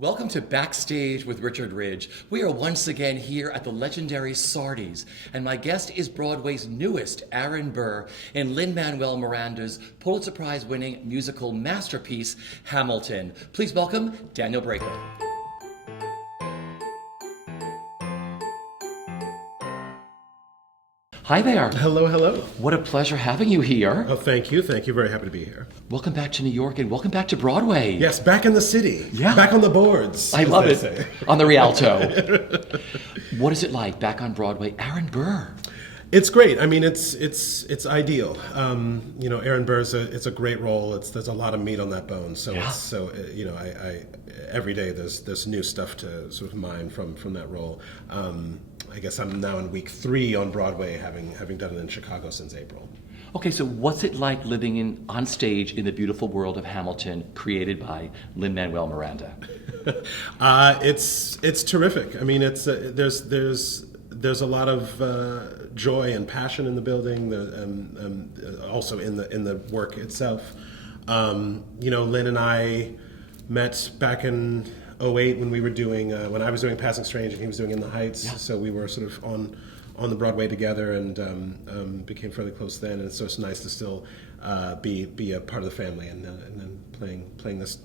Welcome to Backstage with Richard Ridge. We are once again here at the legendary Sardi's, and my guest is Broadway's newest Aaron Burr in Lin-Manuel Miranda's Pulitzer Prize-winning musical masterpiece, Hamilton. Please welcome Daniel Breaker. Hi there. Hello, hello. What a pleasure having you here. Oh, thank you. Thank you. Very happy to be here. Welcome back to New York and welcome back to Broadway. Yes, back in the city. Yeah. Back on the boards. I love it. Say. On the Rialto. What is it like back on Broadway? Aaron Burr. It's great. I mean, it's ideal. Aaron Burr it's a great role. There's a lot of meat on that bone. So Yeah. I every day there's new stuff to sort of mine from that role. I guess I'm now in week 3 on Broadway, having done it in Chicago since April. Okay, so what's it like living on stage in the beautiful world of Hamilton, created by Lin-Manuel Miranda? It's terrific. I mean, there's a lot of joy and passion in the building, also in the work itself. Lynn and I met back in 2008 when we were doing when I was doing Passing Strange and he was doing In the Heights. Yeah. So we were sort of on the Broadway together and became fairly close then. And so it's nice to still be a part of the family and then playing this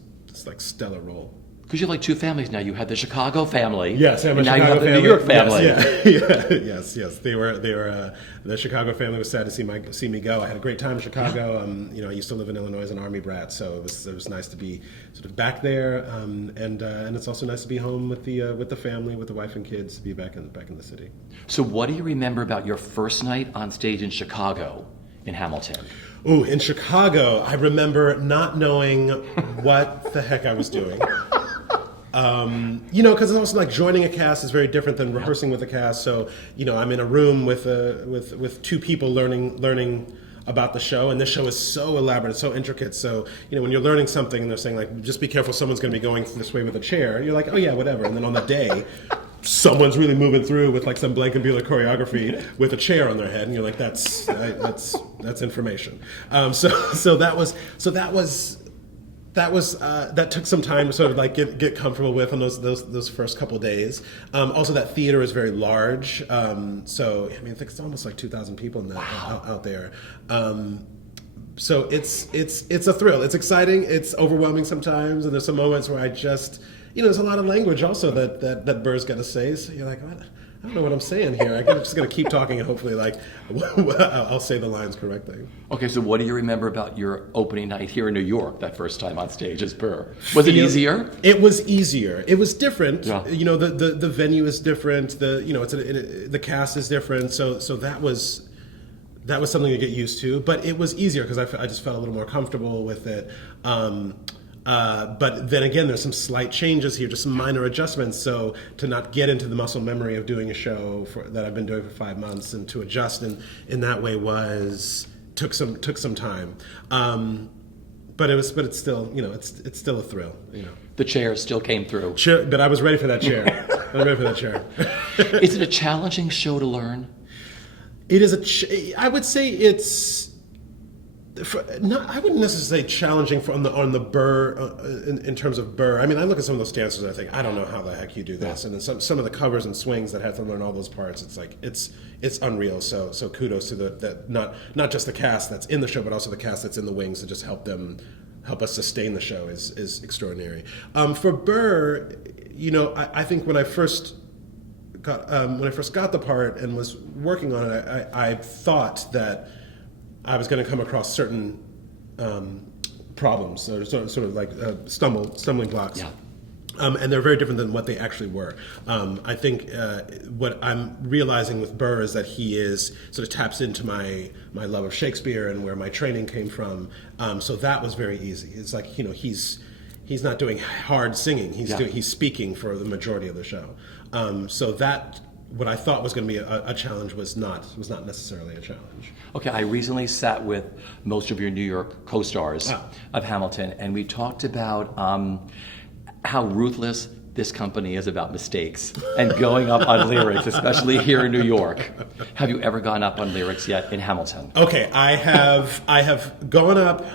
like stellar role. Because you have like 2 families now. You had the Chicago family. Yes, I'm a and now Chicago you have the family. New York family. Yes, yes. They were. The Chicago family was sad to see me go. I had a great time in Chicago. I used to live in Illinois as an Army brat, so it was nice to be sort of back there. And it's also nice to be home with the family, with the wife and kids, to be back in the city. So what do you remember about your first night on stage in Chicago, in Hamilton? Ooh, in Chicago, I remember not knowing what the heck I was doing. Because it's also like joining a cast is very different than rehearsing with a cast. So, I'm in a room with 2 people learning about the show, and this show is so elaborate, it's so intricate. So, when you're learning something and they're saying like, just be careful, someone's going to be going this way with a chair. You're like, oh yeah, whatever. And then on the day, someone's really moving through with like some Blankenbuehler choreography with a chair on their head, and you're like, that's information. That took some time to sort of like get comfortable with on those first couple of days. Also, that theater is very large, so I think it's almost like 2,000 people in that out there. So it's a thrill. It's exciting. It's overwhelming sometimes, and there's some moments where I just there's a lot of language also that Burr's got to say. So you're like, what? I don't know what I'm saying here. I'm just going to keep talking and hopefully I'll say the lines correctly. Okay, so what do you remember about your opening night here in New York, that first time on stage as Burr? Was it easier? It was easier. It was different. Yeah. The venue is different. The cast is different. So that was something to get used to. But it was easier because I just felt a little more comfortable with it. But then again, there's some slight changes here, just some minor adjustments. So to not get into the muscle memory of doing a show that I've been doing for 5 months, and to adjust in that way took some time. But it's still it's still a thrill. The chair still came through. But I was ready for that chair. Is it a challenging show to learn? It is I would say it's. I wouldn't necessarily say challenging on the Burr in terms of Burr. I mean, I look at some of those dancers and I think, I don't know how the heck you do this. And then some of the covers and swings that have to learn all those parts. It's like it's unreal. So kudos to that not just the cast that's in the show, but also the cast that's in the wings to just help us sustain the show is extraordinary. For Burr, I think when I first got the part and was working on it, I thought that I was going to come across certain problems, sort of like stumbling blocks. Yeah. And they're very different than what they actually were. I think what I'm realizing with Burr is that he sort of taps into my love of Shakespeare and where my training came from. So that was very easy. It's like, he's not doing hard singing. He's speaking for the majority of the show. So that, what I thought was going to be a challenge was not necessarily a challenge. Okay, I recently sat with most of your New York co-stars of Hamilton, and we talked about how ruthless this company is about mistakes and going up on lyrics, especially here in New York. Have you ever gone up on lyrics yet in Hamilton? Okay, I have gone up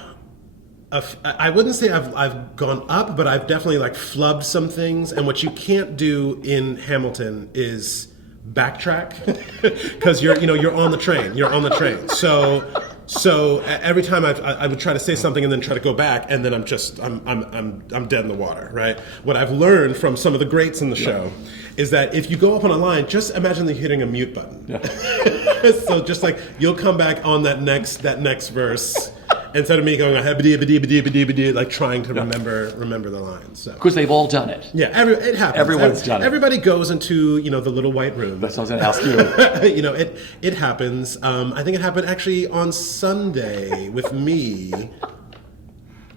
I wouldn't say I've gone up, but I've definitely like flubbed some things. And what you can't do in Hamilton is backtrack because you're on the train. You're on the train. So every time I would try to say something and then try to go back, and then I'm dead in the water, right? What I've learned from some of the greats in the show is that if you go up on a line, just imagine that you're hitting a mute button. Yeah. So just like you'll come back on that next verse. Instead of me going like trying to remember the lines. So. Because they've all done it. Yeah, it happens. Everyone's done it. Everybody goes into the little white room. That's what I was going to ask you. It happens. I think it happened actually on Sunday with me.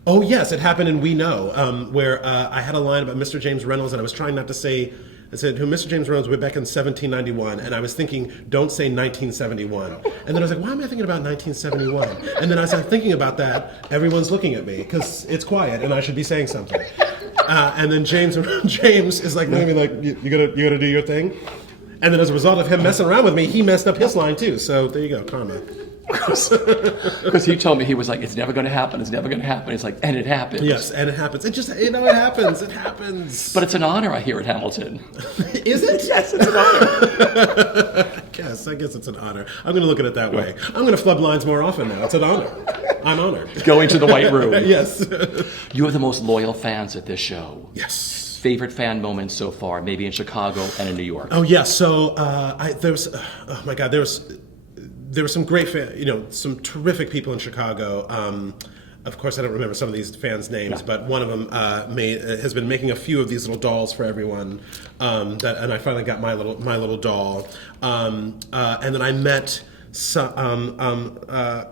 Oh yes, it happened in We Know, where I had a line about Mr. James Reynolds, and I was trying not to say. I said, who Mr. James Reynolds way back in 1791, and I was thinking, don't say 1971. And then I was like, why am I thinking about 1971? And then I started thinking about that. Everyone's looking at me because it's quiet, and I should be saying something. And then James is like, maybe like, you gotta do your thing. And then as a result of him messing around with me, he messed up his line too. So there you go, karma. Because he told me, he was like, it's never going to happen. It's never going to happen. It's like, and it happened. Yes, and it happens. It just, it happens. It happens. But it's an honor, I hear, at Hamilton. Is it? Yes, it's an honor. I guess it's an honor. I'm going to look at it that way. I'm going to flub lines more often now. It's an honor. I'm honored. Going to the White Room. Yes. You have the most loyal fans at this show. Yes. Favorite fan moments so far, maybe in Chicago and in New York. Oh yeah. So there were some great some terrific people in Chicago. Of course, I don't remember some of these fans' names, but one of them has been making a few of these little dolls for everyone. And I finally got my little doll. And then I met a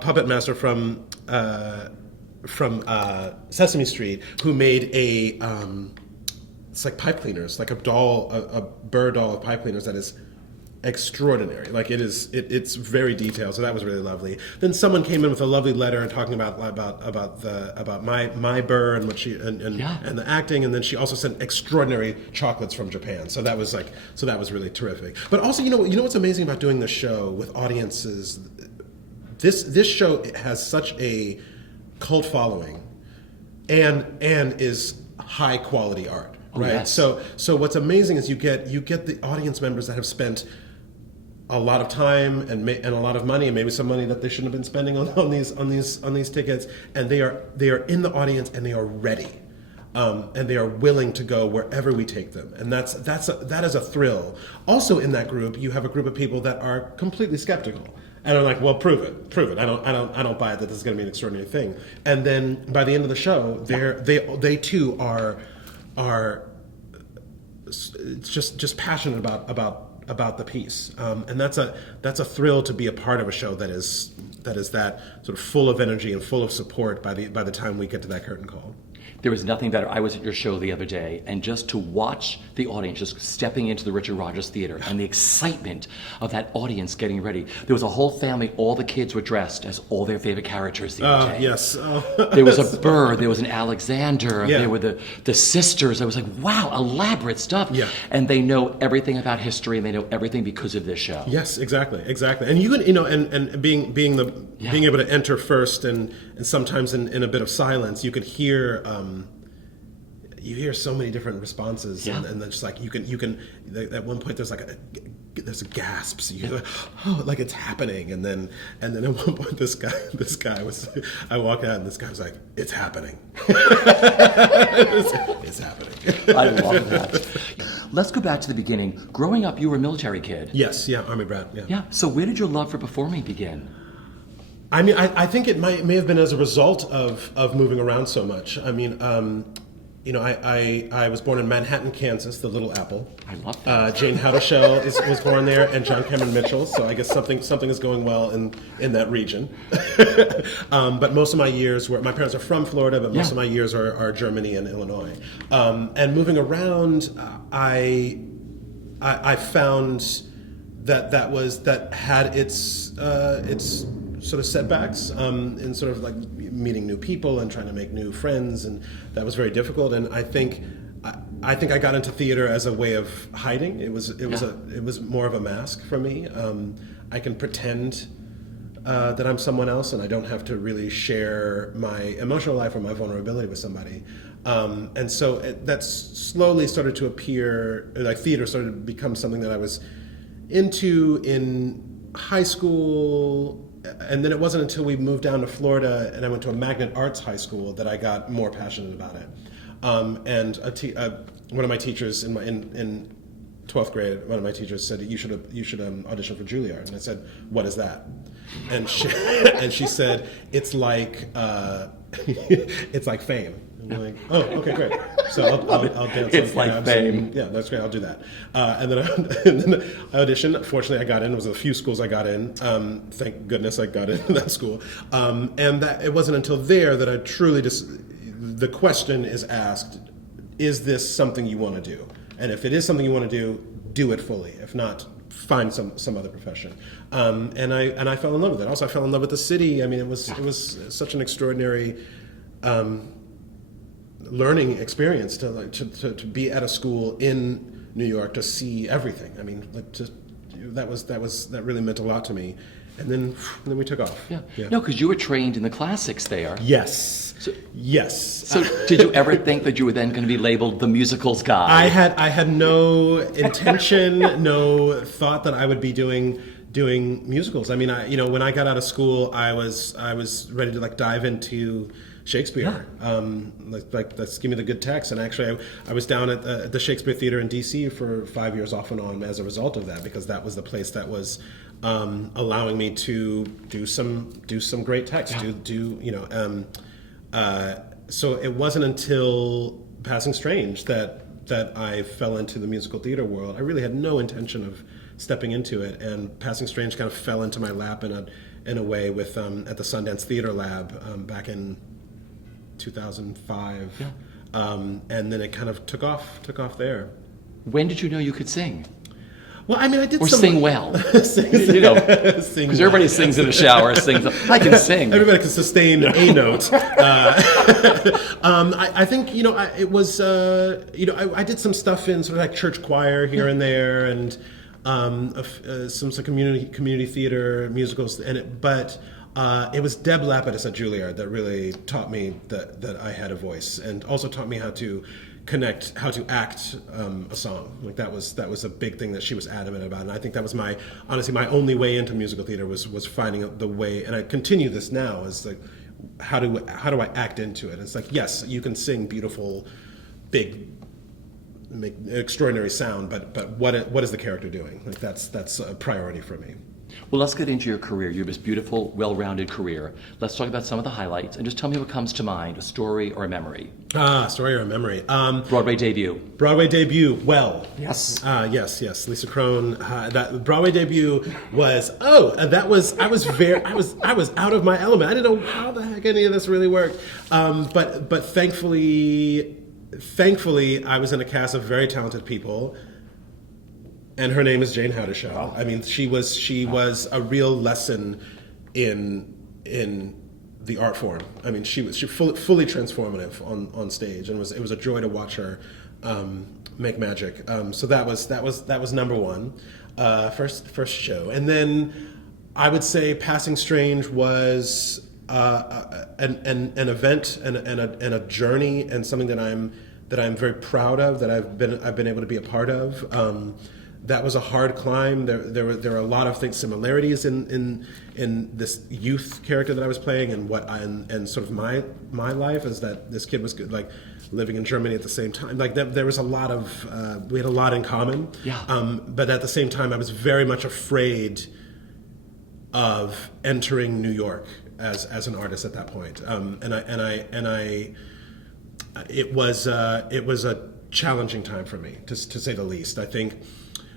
puppet master from Sesame Street who made it's like pipe cleaners, like a Burr doll of pipe cleaners that is extraordinary. Like it's very detailed. So that was really lovely. Then someone came in with a lovely letter and talking about my Burr and what she and the acting. And then she also sent extraordinary chocolates from Japan. So that was really terrific. But also, you know what's amazing about doing this show with audiences. This show has such a cult following, and is high quality art. Right. Oh, yes. So what's amazing is you get the audience members that have spent a lot of time and a lot of money, and maybe some money that they shouldn't have been spending on these tickets, and they are in the audience and they are ready, and they are willing to go wherever we take them, and that is a thrill. Also in that group, you have a group of people that are completely skeptical. And I'm like, well, prove it. I don't buy it that this is going to be an extraordinary thing. And then by the end of the show, they too are just passionate about the piece, and that's a thrill to be a part of a show that is that sort of full of energy and full of support by the time we get to that curtain call. There was nothing better. I was at your show the other day, and just to watch the audience just stepping into the Richard Rodgers Theater and the excitement of that audience getting ready. There was a whole family. All the kids were dressed as all their favorite characters the other day. Yes. There was a Burr. There was an Alexander. Yeah. There were the sisters. I was like, wow, elaborate stuff. Yeah. And they know everything about history, and they know everything because of this show. Yes, exactly. And you can, and being able to enter first, and sometimes in a bit of silence, you could hear. You hear so many different responses, and then just like you can. At one point, there's a gasp. So you go, oh, like it's happening, and then at one point, this guy was. I walk out, and this guy was like, "It's happening." It's happening. I love that. Let's go back to the beginning. Growing up, you were a military kid. Yes, yeah, Army brat. Yeah. Yeah. So where did your love for performing begin? I mean, I think it may have been as a result of moving around so much. I mean, I was born in Manhattan, Kansas, the Little Apple. I love that. Jane Houdyshell was born there, and John Cameron Mitchell. So I guess something is going well in that region. But most of my years my parents are from Florida, but most of my years are Germany and Illinois. And moving around, I found that had its sort of setbacks in sort of like meeting new people and trying to make new friends, and that was very difficult. And I think I got into theater as a way of hiding. It was more of a mask for me. I can pretend that I'm someone else, and I don't have to really share my emotional life or my vulnerability with somebody. And so that slowly started to appear, like theater started to become something that I was into in high school. And then it wasn't until we moved down to Florida and I went to a magnet arts high school that I got more passionate about it. And one of my teachers in 12th grade, one of my teachers said, you should audition for Juilliard. And I said, what is that? And she said, it's like fame. And I'm like, oh, okay, great. So I'll dance. It's like fame. Yeah, that's great. I'll do that. And then I auditioned. Fortunately, I got in. It was a few schools I got in. Thank goodness I got into that school. And that it wasn't until there that I truly the question is asked, is this something you want to do? And if it is something you want to do it fully. If not, find some other profession. And I fell in love with it. Also, I fell in love with the city. I mean, it was such an extraordinary learning experience to be at a school in New York, to see everything. I mean, that really meant a lot to me. And then we took off. Yeah. No, because you were trained in the classics there. Yes. Yes. So did you ever think that you were then going to be labeled the musicals guy? I had no intention, no thought that I would be doing musicals. I mean, when I got out of school, I was ready to dive into Shakespeare. Let's give me the good text. And actually, I was down at the Shakespeare Theater in D.C. for 5 years off and on as a result of that, because that was the place that was allowing me to do some great text. So it wasn't until Passing Strange that I fell into the musical theater world. I really had no intention of stepping into it, and Passing Strange kind of fell into my lap in a way with at the Sundance Theater Lab back in 2005. Yeah. And then it kind of took off there. When did you know you could sing? Well, I mean, I did sing well. Sing because everybody sings in the shower. I can sing. Everybody can sustain a note. I think it was I did some stuff in sort of like church choir here and there, and some community theater musicals, but it was Deb Lapidus at Juilliard that really taught me that I had a voice, and also taught me how to connect, how to act a song. Like that was a big thing that she was adamant about, and I think that was honestly my only way into musical theater was finding the way, and I continue this now, is like how do I act into it? And it's like, yes, you can sing beautiful, big, make extraordinary sound, but what is the character doing? Like that's a priority for me. Well, let's get into your career. You have this beautiful, well-rounded career. Let's talk about some of the highlights, and just tell me what comes to mind, a story or a memory. Story or a memory. Broadway debut. Broadway debut. Well. Yes. Yes. Lisa Crone. That Broadway debut was. I was out of my element. I didn't know how the heck any of this really worked. But thankfully, I was in a cast of very talented people. And her name is Jane Howdishaw. Wow. I mean, she was a real lesson in the art form. I mean, she fully transformative on stage, and it was a joy to watch her make magic. So that was number one, first show, and then I would say Passing Strange was an event and a journey, and something that I'm very proud of, that I've been able to be a part of. That was a hard climb. There were a lot of similarities in this youth character that I was playing, and sort of my life, is that this kid was good, like living in Germany at the same time. Like there was a lot of we had a lot in common. Yeah. But at the same time, I was very much afraid of entering New York as an artist at that point. It was a challenging time for me, to say the least. I think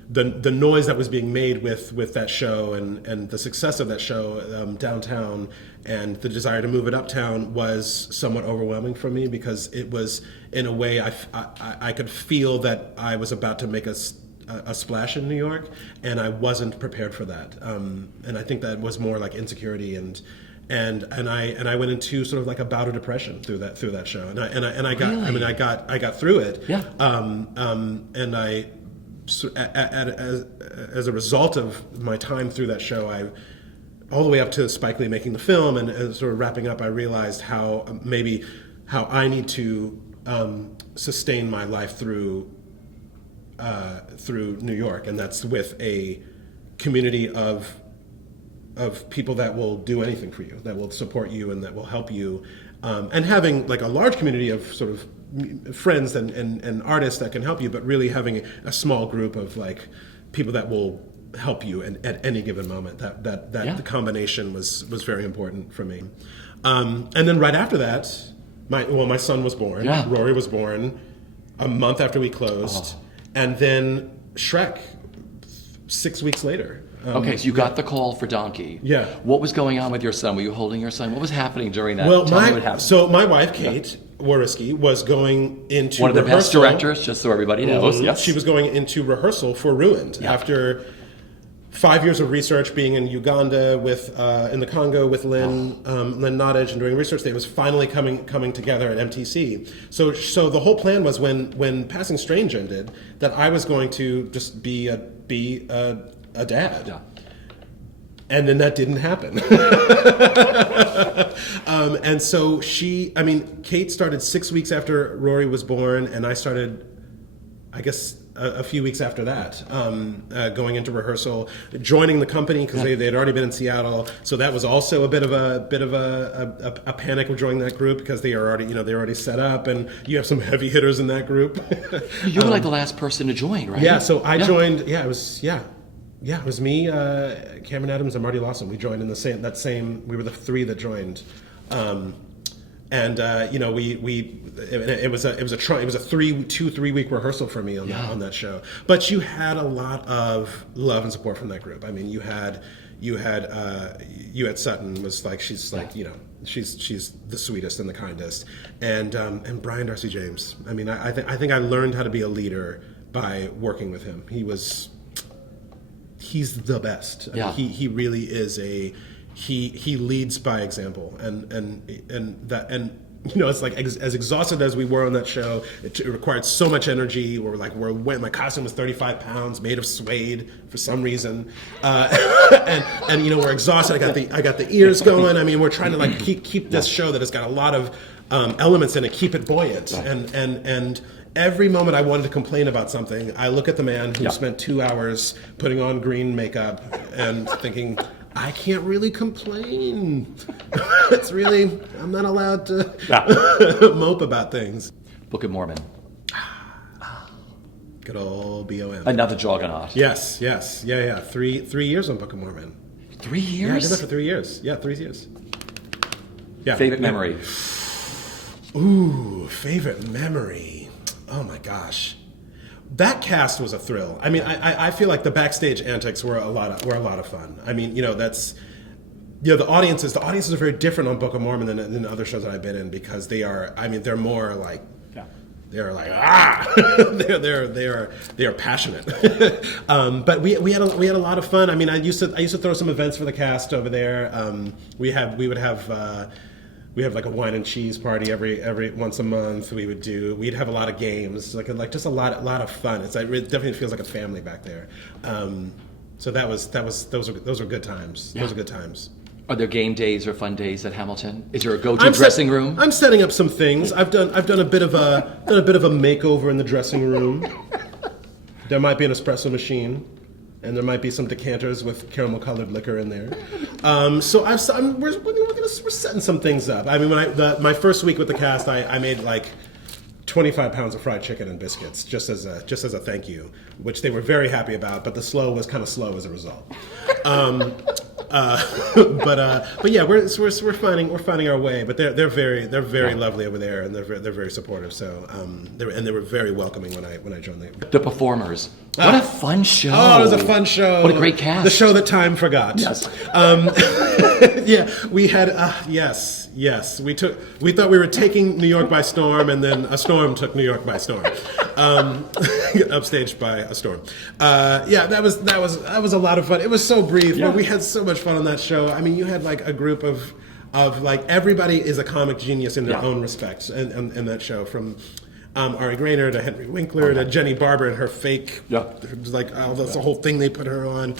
the noise that was being made with that show and the success of that show downtown, and the desire to move it uptown, was somewhat overwhelming for me, because it was, in a way, I could feel that I was about to make a splash in New York, and I wasn't prepared for that. And I think that was more like insecurity, and I went into sort of like a bout of depression through that show, and I got Really? I mean I got through it. Yeah. And I, as a result of my time through that show, all the way up to Spike Lee making the film and sort of wrapping up, I realized how I need to sustain my life through New York, and that's with a community of people that will do anything for you, that will support you, and that will help you, and having like a large community of sort of friends and artists that can help you, but really having a small group of like people that will help you at any given moment. That the combination was very important for me. And then right after that, my son was born. Yeah. Rory was born a month after we closed, and then Shrek 6 weeks later. Okay, so you got the call for Donkey. Yeah. What was going on with your son? Were you holding your son? What was happening during that? Well, Tell me what happened. so my wife, Kate Wariski, was going into One of the rehearsal. best directors, just so everybody knows. Mhm. Yes. She was going into rehearsal for Ruined after 5 years of research, being in Uganda in the Congo with Lynn Nottage and doing research. They was finally coming together at MTC. So the whole plan was when Passing Strange ended, that I was going to just be a dad. Yeah. And then that didn't happen. And so Kate started 6 weeks after Rory was born, and I started, I guess, a few weeks after that, going into rehearsal, joining the company because they had already been in Seattle. So that was also a bit of a panic of joining that group because they are already set up, and you have some heavy hitters in that group. You were like the last person to join, right? Yeah. So I joined. It was me, Cameron Adams, and Marty Lawson. We joined in the same. We were the three that joined. It was a 3 week rehearsal for me on that show. But you had a lot of love and support from that group. I mean, you had Sutton was like she's the sweetest and the kindest, and Brian Darcy James. I mean, I think I learned how to be a leader by working with him. He's the best. Yeah. I mean, he really is he leads by example, and it's like as exhausted as we were on that show, it required so much energy. My costume was 35 pounds, made of suede for some reason, and we're exhausted. I got the ears going. I mean, we're trying to like keep this show that has got a lot of elements in it, keep it buoyant, and every moment I wanted to complain about something, I look at the man who spent 2 hours putting on green makeup and thinking, I can't really complain. I'm not allowed to mope about things. Book of Mormon. Good old BOM. Another juggernaut. Yes. Yeah. 3 years on Book of Mormon. 3 years? Yeah, I did that for 3 years. Yeah, 3 years. Yeah. Favorite memory? Ooh, favorite memory. Oh my gosh, that cast was a thrill. I mean, I feel like the backstage antics were a lot of fun. I mean, that's the audiences are very different on Book of Mormon than other shows that I've been in, because they're more like they're like they are passionate. But we had a lot of fun. I mean, I used to throw some events for the cast over there. We have like a wine and cheese party every once a month. We'd have a lot of games, like just a lot of fun. It definitely feels like a family back there. So those were good times. Yeah. Those are good times. Are there game days or fun days at Hamilton? Is there a go-to dressing room? I'm setting up some things. I've done a bit of a makeover in the dressing room. There might be an espresso machine, and there might be some decanters with caramel-colored liquor in there. So we're setting some things up. I mean, my first week with the cast, I made like 25 pounds of fried chicken and biscuits just as a thank you, which they were very happy about. But the slow was kind of slow as a result. But yeah, we're finding our way. But they're very lovely over there, and they're very supportive. So they were very welcoming when I joined them. The performers. What a fun show! Oh, it was a fun show. What a great cast. The show that time forgot. Yes. Yeah, we had yes. We thought we were taking New York by storm, and then a storm took New York by storm. Upstaged by a storm. Yeah, that was a lot of fun. It was so brief, but we had so much fun on that show. I mean, you had like a group of like everybody is a comic genius in their own respects, and that show, from Ari Grainer to Henry Winkler to Jenny Barber and her fake, like that's the whole thing they put her on.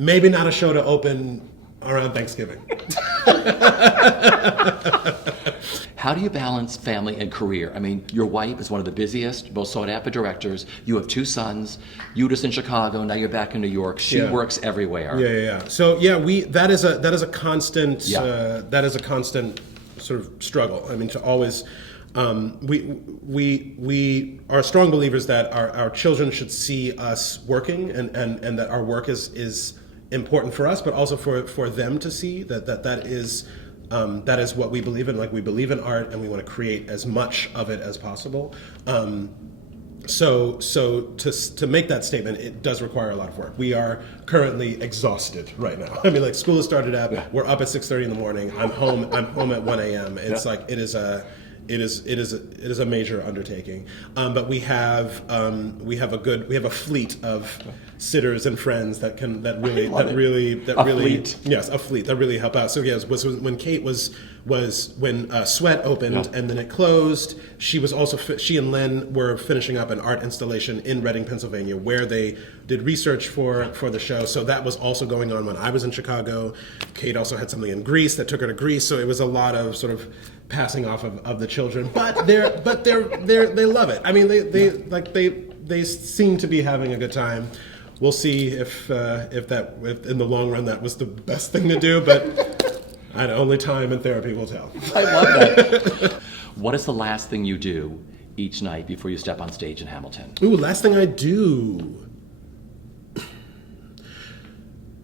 maybe not a show to open around Thanksgiving. How do you balance family and career? I mean, your wife is one of the busiest, most sought after directors. You have 2 sons. You just in Chicago. Now you're back in New York. She works everywhere. Yeah. So that is a constant sort of struggle. I mean, to always. We are strong believers that our children should see us working, and that our work is important for us, but also for them to see that is what we believe in. Like, we believe in art, and we want to create as much of it as possible. So to make that statement, it does require a lot of work. We are currently exhausted right now. I mean, like, school has started up. Yeah. We're up at 6:30 in the morning. I'm home at 1 a.m. It's like it is a major undertaking. But we have a fleet of sitters and friends that really help out. So yes, when Kate was when Sweat opened and then it closed. She and Len were finishing up an art installation in Reading, Pennsylvania, where they did research for the show. So that was also going on when I was in Chicago. Kate also had something in Greece that took her to Greece. So it was a lot of sort of passing off of the children, but they love it. I mean, they seem to be having a good time. We'll see if in the long run that was the best thing to do, but only time and therapy will tell. I love that. What is the last thing you do each night before you step on stage in Hamilton? Ooh, last thing I do.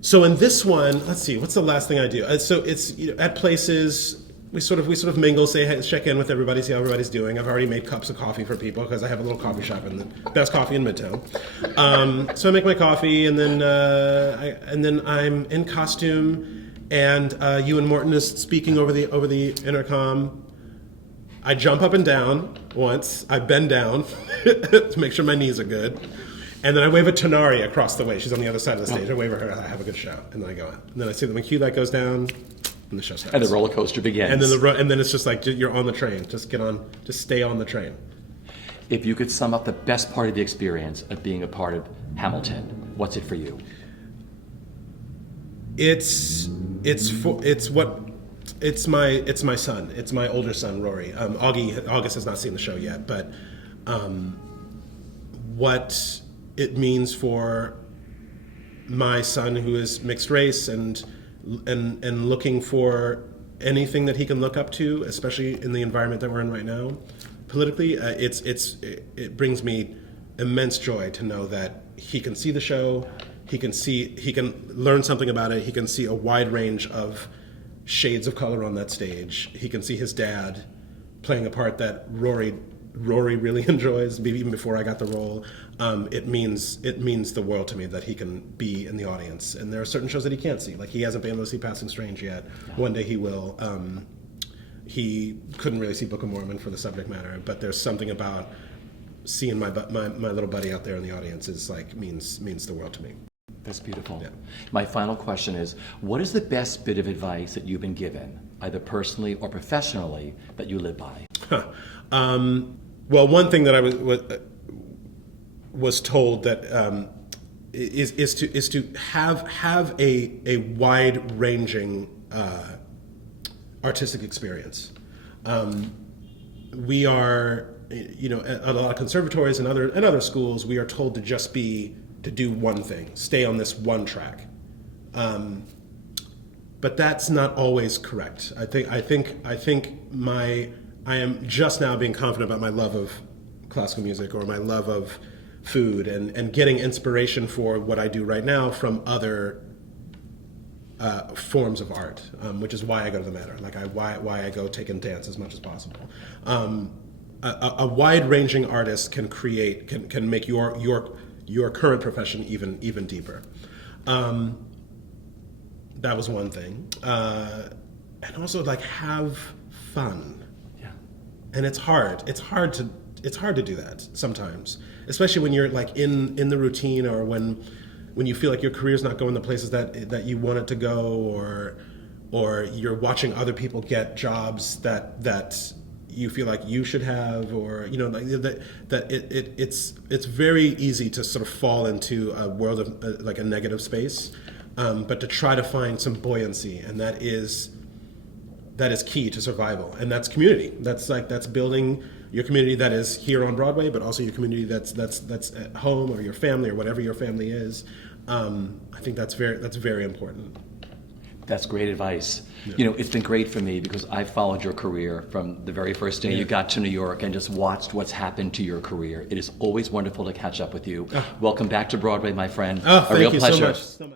So in this one, let's see, what's the last thing I do? So it's at places. We sort of mingle, say hey, check in with everybody, see how everybody's doing. I've already made cups of coffee for people because I have a little coffee shop in the best coffee in Midtown. So I make my coffee, and then I'm in costume, and Ewan Morton is speaking over the intercom. I jump up and down once. I bend down to make sure my knees are good, and then I wave at Tonari across the way. She's on the other side of the stage. I wave at her. I have a good show, and then I go out. And then I see the cue light goes down. And the show starts. And the roller coaster begins. And then it's just like you're on the train. Just stay on the train. If you could sum up the best part of the experience of being a part of Hamilton, what's it for you? It's my son. It's my older son, Rory. August has not seen the show yet, but what it means for my son, who is mixed race and looking for anything that he can look up to, especially in the environment that we're in right now, politically, it brings me immense joy to know that he can see the show, he can learn something about it, he can see a wide range of shades of color on that stage, he can see his dad playing a part that Rory really enjoys, even before I got the role. It means the world to me that he can be in the audience. And there are certain shows that he can't see. Like, he hasn't been able to see Passing Strange yet. Yeah. One day he will. He couldn't really see Book of Mormon for the subject matter, but there's something about seeing my little buddy out there in the audience means the world to me. That's beautiful. Yeah. My final question is, what is the best bit of advice that you've been given, either personally or professionally, that you live by? Well, one thing that I was told that is to have a wide-ranging artistic experience. We are, at a lot of conservatories and other schools, we are told to do one thing, stay on this one track. But that's not always correct. I am just now being confident about my love of classical music or my love of food and getting inspiration for what I do right now from other forms of art, which is why I go to the Manor, why I go take and dance as much as possible. A wide-ranging artist can make your current profession even deeper. That was one thing, and also have fun. And it's hard. It's hard to do that sometimes, especially when you're in the routine, or when you feel like your career's not going the places that you want it to go, or you're watching other people get jobs that you feel like you should have, or it's very easy to sort of fall into a world of a negative space. but to try to find some buoyancy, and that is key to survival, and that's community. That's building your community that is here on Broadway, but also your community that's at home, or your family, or whatever your family is. I think that's very important. That's great advice. You know, it's been great for me because I followed your career from the very first day you got to New York and just watched what's happened to your career. It is always wonderful to catch up with you. Welcome back to Broadway, my friend. Thank A real you pleasure. so much.